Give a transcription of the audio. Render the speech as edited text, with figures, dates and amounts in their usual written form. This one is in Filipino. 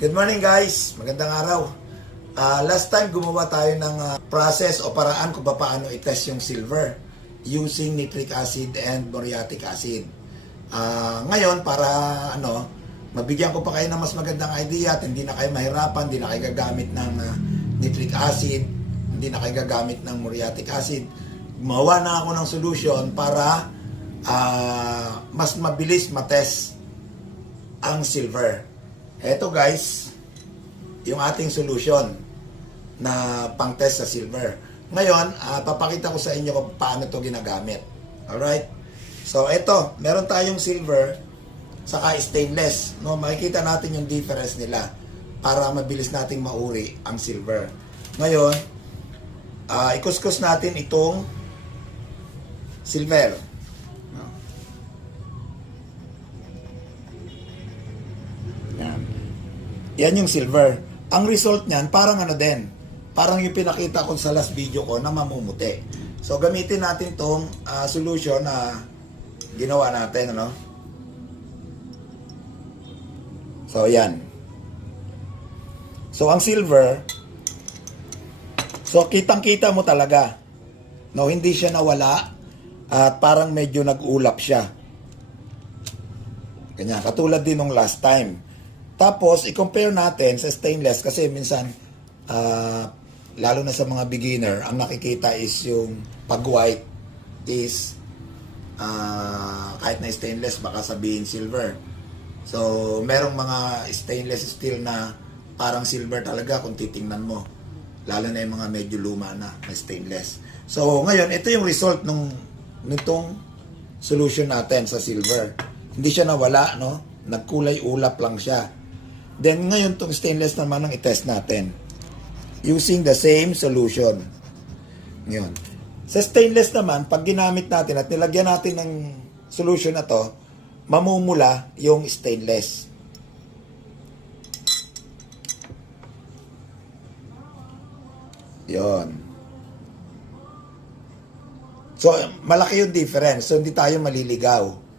Good morning guys, magandang araw. Last time gumawa tayo ng process o paraan kung paano i-test yung silver using nitric acid and muriatic acid. Ngayon para mabigyan ko pa kayo ng mas magandang idea at hindi na kayo mahirapan, hindi na kayo gagamit ng nitric acid, hindi na kayo gagamit ng muriatic acid. Gumawa na ako ng solution para mas mabilis matest ang silver. Eto guys, yung ating solution na pang-test sa silver. Ngayon, papakita ko sa inyo kung paano to ginagamit. Alright? So, eto, meron tayong silver saka stainless. No? Makikita natin yung difference nila para mabilis nating mauri ang silver. Ngayon, ikuskus natin itong silver. Yan yung silver. Ang result niyan, parang din. Parang yung pinakita ko sa last video ko na mamumuti. So, gamitin natin tong solution na ginawa natin. So, yan. So, ang silver, so, kitang-kita mo talaga. No, hindi siya nawala at parang medyo nag-ulap siya. Ganyan. Katulad din nung last time. Tapos, i-compare natin sa stainless kasi minsan, lalo na sa mga beginner, ang nakikita is yung pag-white is kahit na stainless, baka sabihin silver. So, merong mga stainless steel na parang silver talaga kung titingnan mo. Lalo na yung mga medyo luma na stainless. So, ngayon, ito yung result nitong solution natin sa silver. Hindi siya nawala, no? Nagkulay ulap lang siya. Then, ngayon, itong stainless naman ang i-test natin. Using the same solution. Ngayon. Sa stainless naman, pag ginamit natin at nilagyan natin ng solution na to, mamumula yung stainless. Yon. So, malaki yung difference. So, hindi tayo maliligaw.